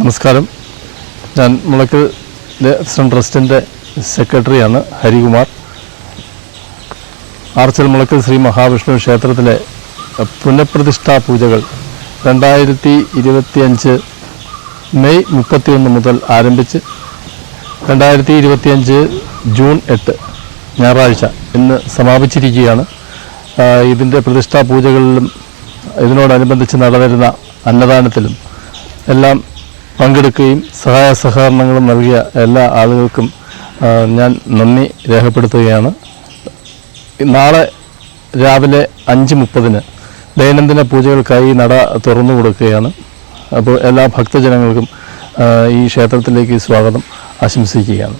നമസ്കാരം. ഞാൻ മുളയ്ക്കൽ ദേവസ്വം ട്രസ്റ്റിൻ്റെ സെക്രട്ടറിയാണ് ഹരികുമാർ. ആർച്ചൽ മുളയ്ക്കൽ ശ്രീ മഹാവിഷ്ണു ക്ഷേത്രത്തിലെ പുനഃപ്രതിഷ്ഠാ പൂജകൾ 2025 മെയ് 31 മുതൽ ആരംഭിച്ച് 2025 ജൂൺ 8 ഞായറാഴ്ച ഇന്ന് സമാപിച്ചിരിക്കുകയാണ്. ഇതിൻ്റെ പ്രതിഷ്ഠാ പൂജകളിലും ഇതിനോടനുബന്ധിച്ച് നടന്നിരുന്ന അന്നദാനത്തിലും എല്ലാം പങ്കെടുക്കുകയും സഹായ സഹകരണങ്ങളും നൽകിയ എല്ലാ ആളുകൾക്കും ഞാൻ നന്ദി രേഖപ്പെടുത്തുകയാണ്. നാളെ രാവിലെ 5:30 ദൈനംദിന പൂജകൾക്കായി നട തുറന്നു കൊടുക്കുകയാണ്. അപ്പോൾ എല്ലാ ഭക്തജനങ്ങൾക്കും ഈ ക്ഷേത്രത്തിലേക്ക് സ്വാഗതം ആശംസിക്കുകയാണ്.